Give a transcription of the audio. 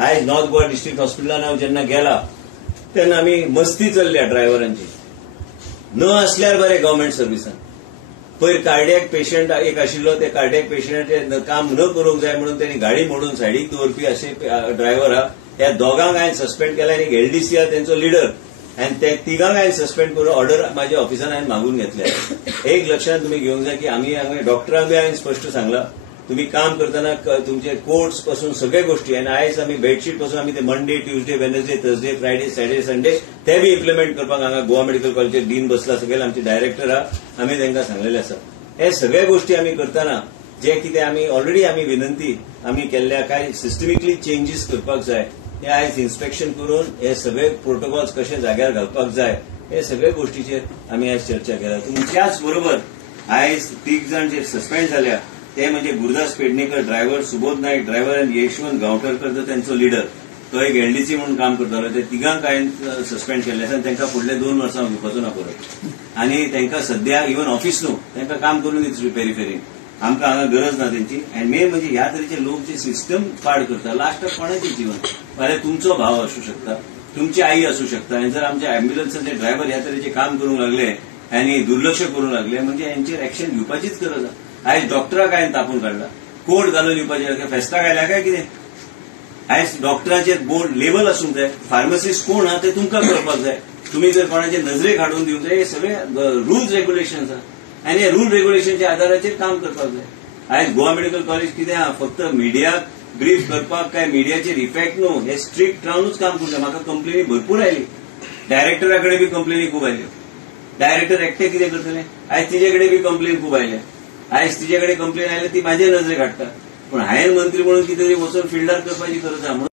आयज north Goa district हॉस्पिटलान हांव जेन्ना गेला तेन्ना आमी मस्ती चल्ल्या ड्रायव्हरांची न आसल्यार बरे गव्हर्मेंट सर्व्हिसान पयर कार्डियॅक पेशंट एक आशिल्लो ते कार्डियॅक पेशंटाचें काम न करूंक जाय म्हणून त्यांनी गाडी मोडून सायडीक दवरपी असे ड्रायव्हर आहा त्या दोगांक हांवें सस्पेंड केला आनी एलडीसी आहा तेंचो लिडर आनी ते तिगांक हांवें सस्पेंड करून ऑर्डर म्हाज्या ऑफिसान हांवें मागून घेतल्या एक लक्षांत तुमी घेवंक जाय की आमी हांगा डॉक्टरांक बी हांवें स्पश्ट सांगलां तुम्ही काम करताना तुमचे कोर्ट्स पासून सगळे गोष्टी आणि आयज आमी बेडशीट पासून आमी ते Monday Tuesday Wednesday Thursday Friday Saturday Sunday ते बी इम्प्लिमेंट करपाक हांगा गोवा मेडिकल कॉलेजचे डीन बसला सगळे आमचे डायरेक्टर आहा आमी तांकां सांगलेले आसा हे सगळे गोष्टी आमी करताना जे कितें आमी ऑलरेडी आमी विनंती आमी केल्ल्या काय सिस्टमिकली चेंजीस करपाक जाय हे आयज इन्स्पेक्शन करून हे सगळे प्रोटोकॉल्स कशे जाग्यार घालपाक जाय हे सगळे गोष्टीचेर आमी आयज चर्चा केल्या तुमच्याच बरोबर आयज 3 जाण जे सस्पेंड जाल्या ते म्हणजे गुरुदास पेडणेकर ड्रायव्हर सुबोध नाईक ड्रायव्हर आणि यशवंत गांवठरकर जो त्यांचो लिडर तो एक एलडीसी म्हणून काम करतालो ते तिगांक हांवें सस्पेंड केल्ले आसा तांकां फुडले 2 वर्सां घेवपाचो ना परत आनी तांकां सध्या इवन ऑफिस न्हू तांकां काम करून दिवची पेरिफेरीन आमकां हांगा गरज ना तेंची आनी मेन म्हणजे ह्या तरेचे लोक जे सिस्टम पाड करता लास्टाक कोणाचें जीवन फाल्यां तुमचो भाव आसूं शकता तुमची आई आसूं शकता आनी जर आमच्या अँब्युलन्साचे ड्रायव्हर ह्या तरेचे काम करूंक लागले आनी दुर्लक्ष करूंक लागले म्हणजे यांचेर एक्शन घेवपाचीच गरज आसा आयज डॉक्टराक हांवें तापून काडला कोर्ट घालून येवपाचे फेस्ताक आयल्या काय कितें आयज डॉक्टरांचे बोर्ड लेबल आसूंक जाय फार्मासिस्ट कोण आहा ते तुमकां कळपाक जाय तुम्ही जर कोणाचे नजरेक हाडून दिवंक जाय हे सगळे रुल्स रेग्युलेशन्स आहा आनी हे रूल रेग्युलेशनच्या आदाराचेर काम करपाक जाय आयज गोवा मेडिकल कॉलेज कितें आहा फक्त मिडियाक ब्रीफ करपाक काय मिडियाचेर इफेक्ट न्हू हे स्ट्रिक्ट रावनूच काम करूं जाय म्हाका कंप्लेनी भरपूर आयली डायरेक्टरा कडेन बी कंप्लेनी खूब आयल्यो डायरेक्टर एकटे कितें करतले आयज तिचे कडेन बी कंप्लेन खूब आयल्या आयज तिचे कडेन कंप्लेन आयली ती म्हाजे नजरेक हाडटा पण हांवें मंत्री म्हणून कितें तरी वचून फिल्डार करपाची गरज आहा